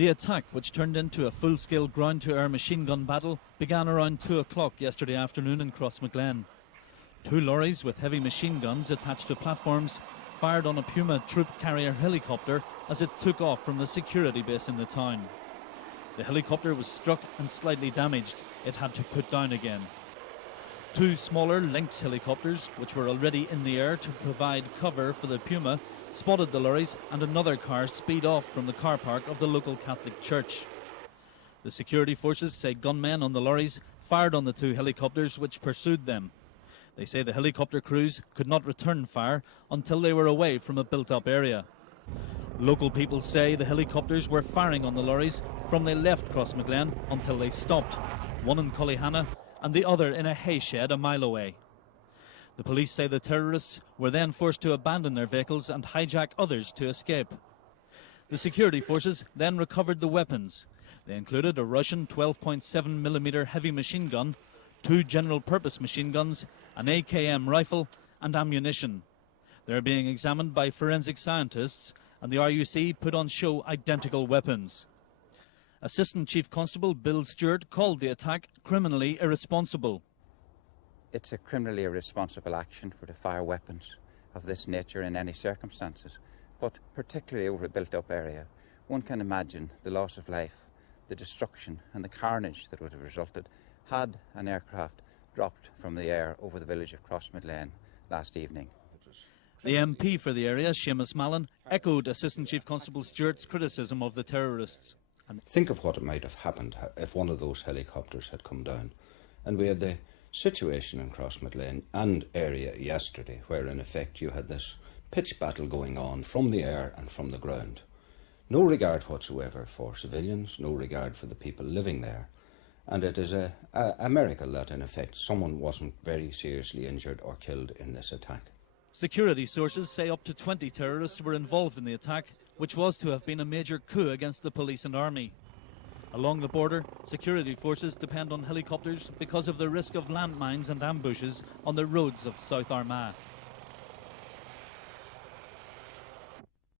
The attack, which turned into a full-scale ground-to-air machine gun battle, began around 2 o'clock yesterday afternoon in Crossmaglen. 2 lorries with heavy machine guns attached to platforms fired on a Puma troop carrier helicopter as it took off from the security base in the town. The helicopter was struck and slightly damaged. It had to put down again. 2 smaller Lynx helicopters, which were already in the air to provide cover for the Puma, spotted the lorries and another car speed off from the car park of the local Catholic church. The security forces say gunmen on the lorries fired on the 2 helicopters which pursued them. They say the helicopter crews could not return fire until they were away from a built-up area. Local people say the helicopters were firing on the lorries from they left Crossmaglen until they stopped, one in Cullyhanna and the other in a hay shed a mile away. The police say the terrorists were then forced to abandon their vehicles and hijack others to escape. The security forces then recovered the weapons. They included a Russian 12.7mm heavy machine gun, 2 general-purpose machine guns, an AKM rifle and ammunition. They're being examined by forensic scientists, and the RUC put on show identical weapons. Assistant Chief Constable Bill Stewart called the attack criminally irresponsible. It's a criminally irresponsible action to fire weapons of this nature in any circumstances, but particularly over a built-up area. One can imagine the loss of life, the destruction and the carnage that would have resulted had an aircraft dropped from the air over the village of Crossmaglen last evening. The MP for the area, Seamus Mallon, echoed Assistant Chief Constable Stewart's criticism of the terrorists. Think of what it might have happened if one of those helicopters had come down. And we had the situation in Crossmaglen and area yesterday where in effect you had this pitched battle going on from the air and from the ground. No regard whatsoever for civilians, no regard for the people living there. And it is a miracle that in effect someone wasn't very seriously injured or killed in this attack. Security sources say up to 20 terrorists were involved in the attack, which was to have been a major coup against the police and army. Along the border, security forces depend on helicopters because of the risk of landmines and ambushes on the roads of South Armagh.